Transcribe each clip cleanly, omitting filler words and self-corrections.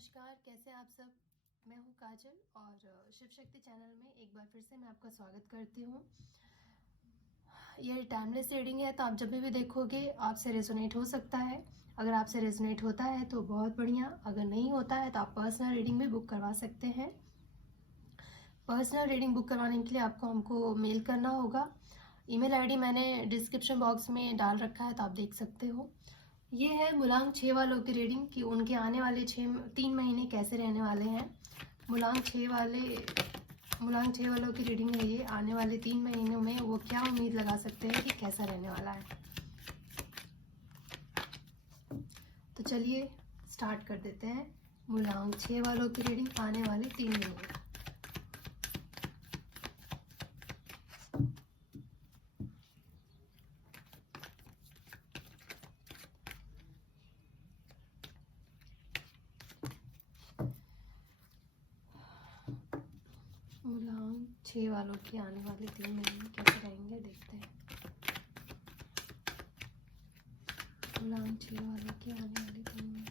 नमस्कार, कैसे हैं आप सब? मैं हूँ काजल और शिव शक्ति चैनल में एक बार फिर से मैं आपका स्वागत करती हूँ। ये टाइमलेस रीडिंग है तो आप जब भी देखोगे आपसे रेजोनेट हो सकता है। अगर आपसे रेजोनेट होता है तो बहुत बढ़िया, अगर नहीं होता है तो आप पर्सनल रीडिंग भी बुक करवा सकते हैं। पर्सनल रीडिंग बुक करवाने के लिए आपको हमको मेल करना होगा। ईमेल आईडी मैंने डिस्क्रिप्शन बॉक्स में डाल रखा है तो आप देख सकते हो। ये है मूलांक 6 वालों की रीडिंग कि उनके आने वाले 3 महीने कैसे रहने वाले हैं। मूलांक 6 वालों की रीडिंग है ये। आने वाले 3 महीनों में वो क्या उम्मीद लगा सकते हैं कि कैसा रहने वाला है। तो चलिए स्टार्ट कर देते हैं मूलांक 6 वालों की रीडिंग आने वाले 3 महीने। मूलांक 6 वालों के आने वाले 3 महीने कैसे रहेंगे देखते हैं। मूलांक 6 वालों के आने वाले 3 महीने।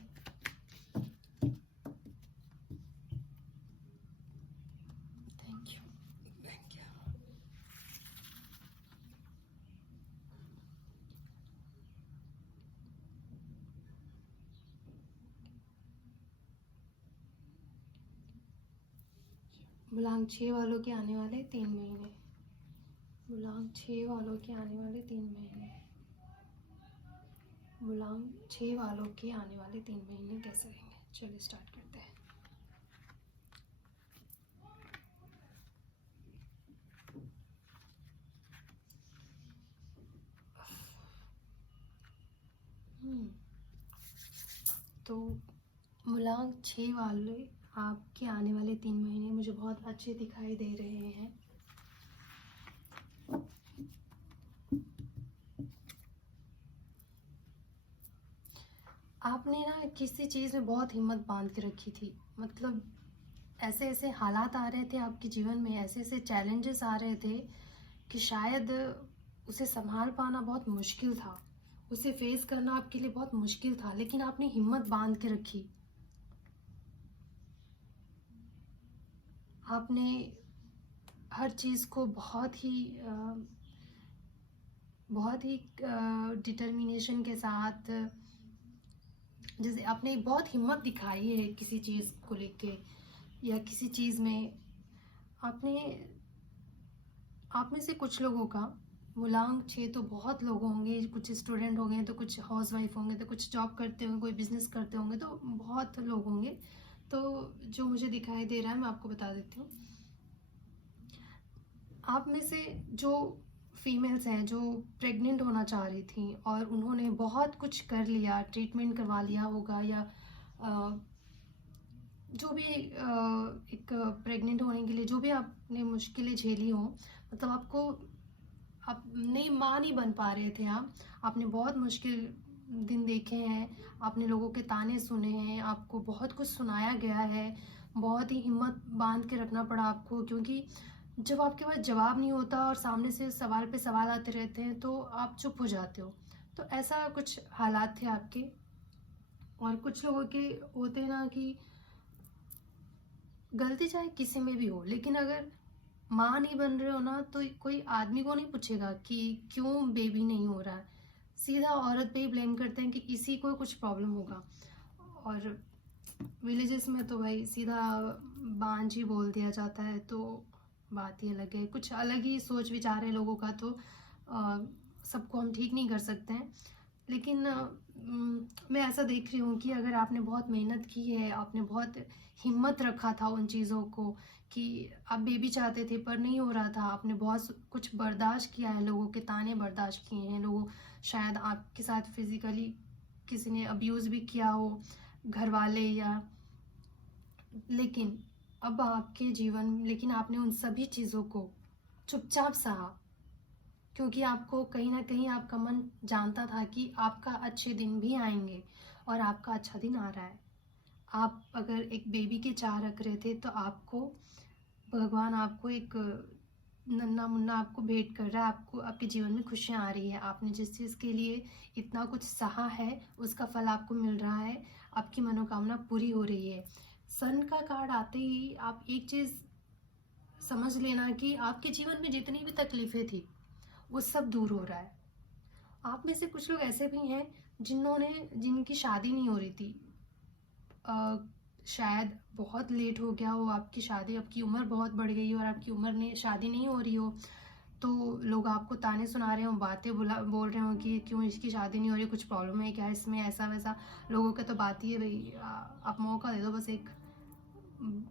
Thank you. मूलांक 6 वालों के आने वाले 3 महीने। मूलांक 6 वालों के आने वाले 3 महीने। मूलांक 6 वालों के आने वाले 3 महीने कैसे रहेंगे। चलिए स्टार्ट करते हैं। तो मूलांक 6 वाले आपके आने वाले 3 महीने मुझे बहुत अच्छे दिखाई दे रहे हैं। आपने ना किसी चीज़ में बहुत हिम्मत बांध के रखी थी। मतलब ऐसे ऐसे हालात आ रहे थे आपके जीवन में, ऐसे ऐसे चैलेंजेस आ रहे थे कि शायद उसे संभाल पाना बहुत मुश्किल था, उसे फेस करना आपके लिए बहुत मुश्किल था, लेकिन आपने हिम्मत बांध के रखी। आपने हर चीज़ को बहुत ही डिटर्मिनेशन के साथ, जैसे आपने बहुत हिम्मत दिखाई है किसी चीज़ को लेके या किसी चीज़ में। आपने आप में से कुछ लोगों का मूलांक 6 तो बहुत लोग होंगे, कुछ स्टूडेंट होंगे तो कुछ हाउसवाइफ होंगे तो कुछ जॉब करते होंगे, कोई बिजनेस करते होंगे, तो बहुत लोग होंगे। तो जो मुझे दिखाई दे रहा है मैं आपको बता देती हूँ। आप में से जो फीमेल्स हैं जो प्रेग्नेंट होना चाह रही थी और उन्होंने बहुत कुछ कर लिया, ट्रीटमेंट करवा लिया होगा, या जो भी एक प्रेग्नेंट होने के लिए जो भी आपने मुश्किलें झेली हो, मतलब आप नहीं, माँ नहीं बन पा रहे थे आपने बहुत मुश्किल दिन देखे हैं, आपने लोगों के ताने सुने हैं, आपको बहुत कुछ सुनाया गया है, बहुत ही हिम्मत बांध के रखना पड़ा आपको, क्योंकि जब आपके पास जवाब नहीं होता और सामने से सवाल पे सवाल आते रहते हैं तो आप चुप हो जाते हो। तो ऐसा कुछ हालात थे आपके। और कुछ लोगों के होते हैं ना कि गलती चाहे किसी में भी हो, लेकिन अगर माँ नहीं बन रहे हो ना तो कोई आदमी को नहीं पूछेगा कि क्यों बेबी नहीं हो रहा है, सीधा औरत पे ही ब्लेम करते हैं कि इसी को कुछ प्रॉब्लम होगा। और विलेजेस में तो भाई सीधा बांझ ही बोल दिया जाता है, तो बात ही अलग है। कुछ अलग ही सोच विचार है लोगों का, तो सबको हम ठीक नहीं कर सकते हैं। लेकिन मैं ऐसा देख रही हूँ कि अगर आपने बहुत मेहनत की है, आपने बहुत हिम्मत रखा था उन चीज़ों को कि आप बेबी चाहते थे पर नहीं हो रहा था, आपने बहुत कुछ बर्दाश्त किया है, लोगों के ताने बर्दाश्त किए हैं, लोगों शायद आपके साथ फिजिकली किसी ने अब्यूज़ भी किया हो, घर वाले या, लेकिन अब आपके जीवन, लेकिन आपने उन सभी चीज़ों को चुपचाप सहा, क्योंकि आपको कहीं ना कहीं आपका मन जानता था कि आपका अच्छे दिन भी आएंगे और आपका अच्छा दिन आ रहा है। आप अगर एक बेबी के चाह रख रहे थे तो आपको भगवान आपको एक नन्ना मुन्ना आपको भेंट कर रहा है, आपको आपके जीवन में खुशियाँ आ रही है। आपने जिस चीज़ के लिए इतना कुछ सहा है उसका फल आपको मिल रहा है। आपकी मनोकामना पूरी हो रही है। सन का कार्ड आते ही आप एक चीज़ समझ लेना कि आपके जीवन में जितनी भी तकलीफ़ें थी, वो सब दूर हो रहा है। आप में से कुछ लोग ऐसे भी हैं जिनकी शादी नहीं हो रही थी। शायद बहुत लेट हो गया हो आपकी शादी, आपकी उम्र बहुत बढ़ गई हो और आपकी उम्र ने शादी नहीं हो रही हो, तो लोग आपको ताने सुना रहे हो, बातें बोल रहे हो कि क्यों इसकी शादी नहीं हो रही, कुछ प्रॉब्लम है क्या इसमें, ऐसा वैसा। लोगों का तो बात ही है भाई, आप मौका दे दो, बस एक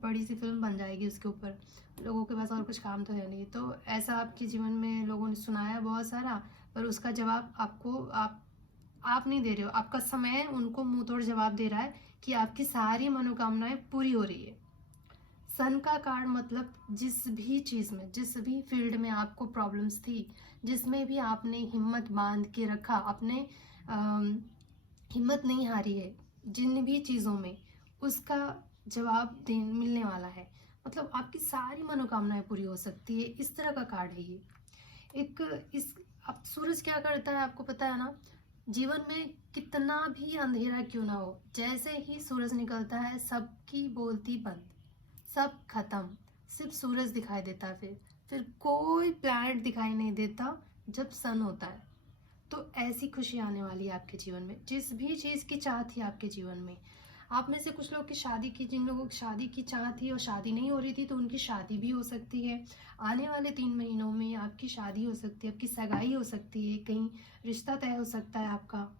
बड़ी सी फिल्म बन जाएगी उसके ऊपर। लोगों के पास और कुछ काम तो है नहीं। तो ऐसा आपके जीवन में लोगों ने सुनाया बहुत सारा, पर उसका जवाब आप नहीं दे रहे हो। आपका समय उनको मुंह तोड़ जवाब दे रहा है कि आपकी सारी मनोकामनाएं पूरी हो रही है। सन का कार्ड मतलब जिस भी चीज़ में, जिस भी फील्ड में आपको प्रॉब्लम्स थी, जिसमें भी आपने हिम्मत बांध के रखा, आपने हिम्मत नहीं हारी है जिन भी चीज़ों में, उसका जवाब दे मिलने वाला है। मतलब आपकी सारी मनोकामनाएं पूरी हो सकती है। इस तरह का कार्ड है ये। एक इस अब सूरज क्या करता है आपको पता है ना। जीवन में कितना भी अंधेरा क्यों ना हो, जैसे ही सूरज निकलता है सबकी बोलती बंद, सब खत्म, सिर्फ सूरज दिखाई देता है। फिर कोई प्लैनेट दिखाई नहीं देता जब सन होता है। तो ऐसी खुशी आने वाली है आपके जीवन में, जिस भी चीज़ की चाह थी आपके जीवन में। आप में से कुछ लोग की शादी की, जिन लोगों की शादी की चाह थी और शादी नहीं हो रही थी, तो उनकी शादी भी हो सकती है। आने वाले 3 महीनों में आपकी शादी हो सकती है, आपकी सगाई हो सकती है, कहीं रिश्ता तय हो सकता है आपका।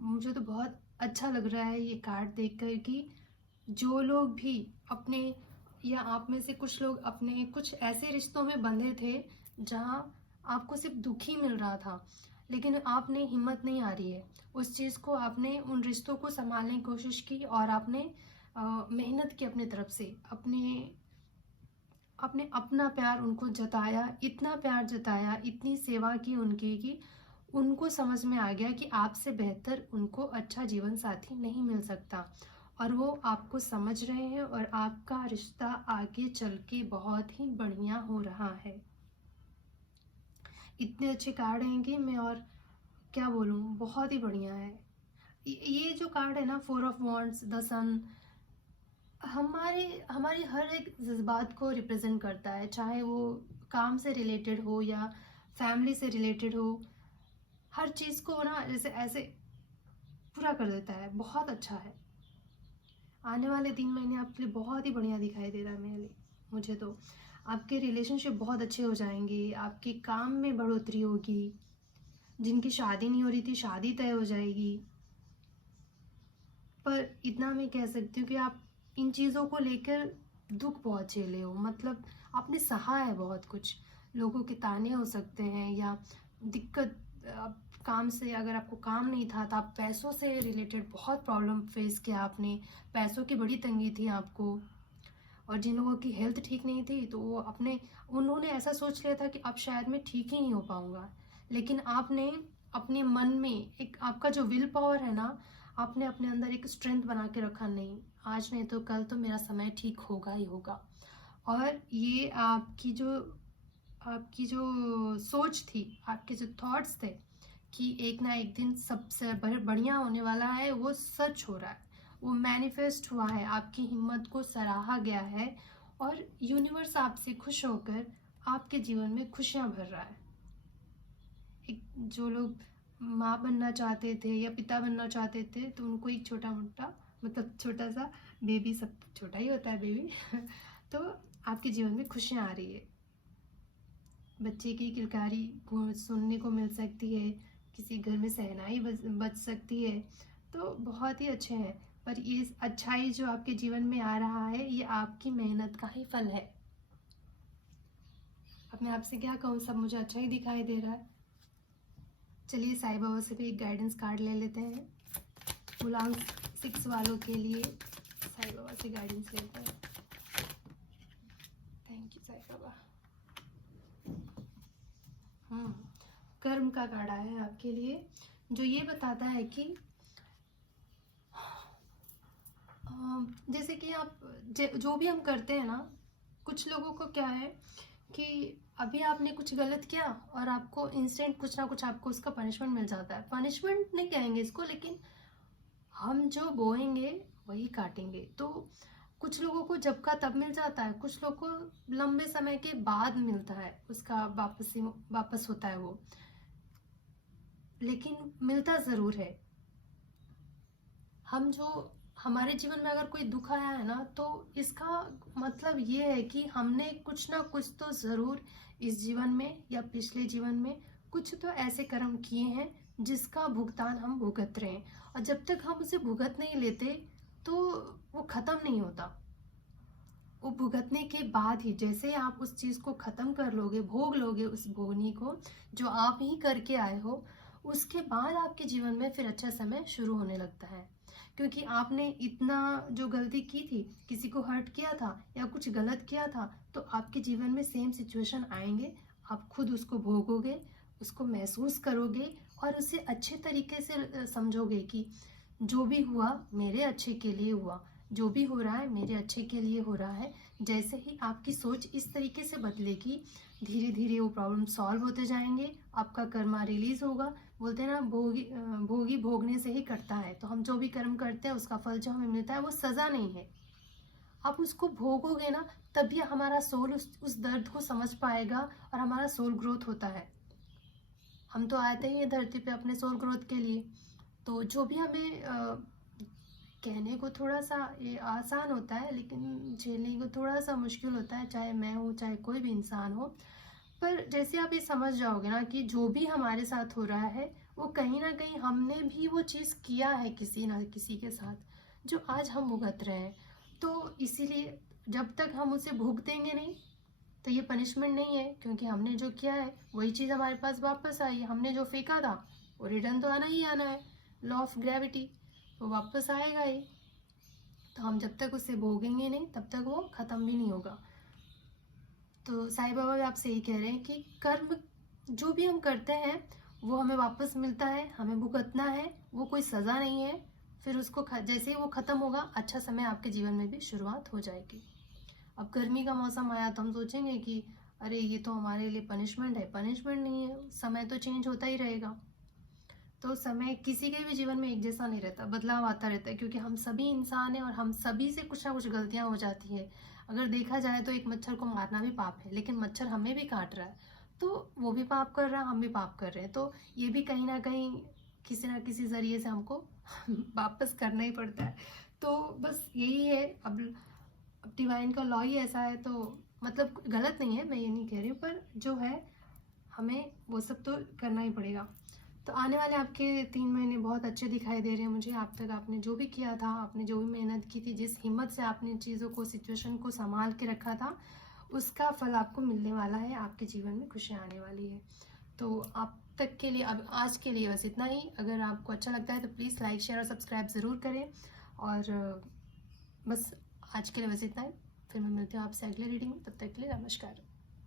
मुझे तो बहुत अच्छा लग रहा है ये कार्ड देख कर कि जो लोग भी अपने, या आप में से कुछ लोग अपने कुछ ऐसे रिश्तों में बंधे थे जहाँ आपको सिर्फ दुख ही मिल रहा था, लेकिन आपने हिम्मत नहीं हारी है उस चीज़ को, आपने उन रिश्तों को संभालने की कोशिश की और आपने मेहनत की अपने तरफ से, आपने अपना प्यार उनको जताया, इतना प्यार जताया, इतनी सेवा की उनकी कि उनको समझ में आ गया कि आपसे बेहतर उनको अच्छा जीवन साथी नहीं मिल सकता, और वो आपको समझ रहे हैं और आपका रिश्ता आगे चल के बहुत ही बढ़िया हो रहा है। इतने अच्छे कार्ड हैं कि मैं और क्या बोलूँ, बहुत ही बढ़िया है। ये जो कार्ड है ना, 4 ऑफ वॉन्ड्स, द सन, हमारे हमारी हर एक जज्बात को रिप्रेजेंट करता है, चाहे वो काम से रिलेटेड हो या फैमिली से रिलेटेड हो। हर चीज़ को ना जैसे ऐसे पूरा कर देता है। बहुत अच्छा है। आने वाले 3 महीने आपके लिए बहुत ही बढ़िया दिखाई दे रहा है मेरे लिए। मुझे तो आपके रिलेशनशिप बहुत अच्छे हो जाएंगे, आपके काम में बढ़ोतरी होगी, जिनकी शादी नहीं हो रही थी शादी तय हो जाएगी। पर इतना मैं कह सकती हूँ कि आप इन चीज़ों को लेकर दुख बहुत झेले हो, मतलब आपने सहा है बहुत कुछ। लोगों के ताने हो सकते हैं या दिक्कत, काम से, अगर आपको काम नहीं था तो आप पैसों से रिलेटेड बहुत प्रॉब्लम फेस किया आपने, पैसों की बड़ी तंगी थी आपको। और जिन लोगों की हेल्थ ठीक नहीं थी तो उन्होंने ऐसा सोच लिया था कि अब शायद मैं ठीक ही नहीं हो पाऊंगा, लेकिन आपने अपने मन में एक, आपका जो विल पावर है ना, आपने अपने अंदर एक स्ट्रेंथ बना के रखा, नहीं आज नहीं तो कल तो मेरा समय ठीक होगा ही होगा। और ये आपकी जो सोच थी, आपके जो थॉट्स थे कि एक ना एक दिन सबसे बढ़िया होने वाला है, वो सच हो रहा है, वो मैनिफेस्ट हुआ है, आपकी हिम्मत को सराहा गया है और यूनिवर्स आपसे खुश होकर आपके जीवन में खुशियां भर रहा है। एक जो लोग माँ बनना चाहते थे या पिता बनना चाहते थे, तो उनको एक छोटा मोटा, मतलब छोटा सा बेबी, सब छोटा ही होता है बेबी तो आपके जीवन में खुशियां आ रही है, बच्चे की किलकारी सुनने को मिल सकती है, किसी घर में शहनाई बज सकती है, तो बहुत ही अच्छे हैं। पर ये अच्छाई जो आपके जीवन में आ रहा है, ये आपकी मेहनत का ही फल है। अब मैं आपसे क्या कहूँ, सब मुझे अच्छा ही दिखाई दे रहा है। चलिए साईं बाबा से भी एक गाइडेंस कार्ड ले लेते हैं। मूलांक 6 वालों के लिए साईं बाबा से गाइडेंस लेते हैं। Thank you Sai Baba. कर्म का कार्ड आया है आपके लिए, जो ये बताता है कि जैसे कि आप जो भी हम करते हैं ना, कुछ लोगों को क्या है कि अभी आपने कुछ गलत किया और आपको इंस्टेंट कुछ ना कुछ आपको उसका पनिशमेंट मिल जाता है। पनिशमेंट नहीं कहेंगे इसको, लेकिन हम जो बोएंगे वही काटेंगे। तो कुछ लोगों को जब का तब मिल जाता है, कुछ लोगों को लंबे समय के बाद मिलता है, उसका वापस होता है वो, लेकिन मिलता ज़रूर है। हम जो हमारे जीवन में अगर कोई दुख आया है ना, तो इसका मतलब ये है कि हमने कुछ ना कुछ तो ज़रूर इस जीवन में या पिछले जीवन में कुछ तो ऐसे कर्म किए हैं जिसका भुगतान हम भुगत रहे हैं। और जब तक हम उसे भुगत नहीं लेते तो वो ख़त्म नहीं होता। वो भुगतने के बाद ही, जैसे आप उस चीज़ को ख़त्म कर लोगे, भोग लोगे उस भोगनी को जो आप ही करके आए हो, उसके बाद आपके जीवन में फिर अच्छा समय शुरू होने लगता है। क्योंकि आपने इतना जो गलती की थी, किसी को हर्ट किया था या कुछ गलत किया था, तो आपके जीवन में सेम सिचुएशन आएंगे। आप खुद उसको भोगोगे, उसको महसूस करोगे और उसे अच्छे तरीके से समझोगे कि जो भी हुआ मेरे अच्छे के लिए हुआ, जो भी हो रहा है मेरे अच्छे के लिए हो रहा है। जैसे ही आपकी सोच इस तरीके से बदलेगी, धीरे धीरे वो प्रॉब्लम सॉल्व होते जाएंगे, आपका कर्मा रिलीज होगा। बोलते हैं ना, भोगी भोगने से ही करता है। तो हम जो भी कर्म करते हैं उसका फल जो हमें मिलता है वो सज़ा नहीं है। आप उसको भोगोगे ना, तभी हमारा सोल उस दर्द को समझ पाएगा और हमारा सोल ग्रोथ होता है। हम तो आते ही हैं धरती पे अपने सोल ग्रोथ के लिए। तो जो भी हमें कहने को थोड़ा सा ये आसान होता है, लेकिन झेलने को थोड़ा सा मुश्किल होता है, चाहे मैं हूँ चाहे कोई भी इंसान हो। पर जैसे आप ये समझ जाओगे ना कि जो भी हमारे साथ हो रहा है वो कहीं ना कहीं हमने भी वो चीज़ किया है किसी ना किसी के साथ, जो आज हम भुगत रहे हैं। तो इसीलिए जब तक हम उसे भुगतेंगे नहीं, तो ये पनिशमेंट नहीं है, क्योंकि हमने जो किया है वही चीज़ हमारे पास वापस आई। हमने जो फेंका था वो रिटर्न तो आना ही आना है, लॉ ऑफ ग्रेविटी, वो वापस आएगा ही। तो हम जब तक उसे भोगेंगे नहीं तब तक वो ख़त्म भी नहीं होगा। तो साईं बाबा भी आपसे यही कह रहे हैं कि कर्म जो भी हम करते हैं वो हमें वापस मिलता है, हमें भुगतना है, वो कोई सज़ा नहीं है। फिर उसको जैसे ही वो ख़त्म होगा, अच्छा समय आपके जीवन में भी शुरुआत हो जाएगी। अब गर्मी का मौसम आया तो हम सोचेंगे कि अरे ये तो हमारे लिए पनिशमेंट है। पनिशमेंट नहीं है, समय तो चेंज होता ही रहेगा। तो समय किसी के भी जीवन में एक जैसा नहीं रहता, बदलाव आता रहता है, क्योंकि हम सभी इंसान हैं और हम सभी से कुछ ना कुछ गलतियां हो जाती है। अगर देखा जाए तो एक मच्छर को मारना भी पाप है, लेकिन मच्छर हमें भी काट रहा है, तो वो भी पाप कर रहा है, हम भी पाप कर रहे हैं। तो ये भी कहीं ना कहीं किसी ना किसी जरिए से हमको वापस करना ही पड़ता है। तो बस यही है। अब डिवाइन का लॉ ही ऐसा है, तो मतलब गलत नहीं है, मैं ये नहीं कह रही हूँ, पर जो है हमें वो सब तो करना ही पड़ेगा। तो आने वाले आपके 3 महीने बहुत अच्छे दिखाई दे रहे हैं मुझे। आप तक आपने जो भी किया था, आपने जो भी मेहनत की थी, जिस हिम्मत से आपने चीज़ों को, सिचुएशन को संभाल के रखा था, उसका फल आपको मिलने वाला है। आपके जीवन में खुशियाँ आने वाली है। तो आप तक के लिए अब आज के लिए बस इतना ही। अगर आपको अच्छा लगता है तो प्लीज़ लाइक शेयर और सब्सक्राइब ज़रूर करें। और बस आज के लिए बस इतना ही। फिर मैं मिलती हूँ आपसे अगले रीडिंग में। तब तक के लिए नमस्कार।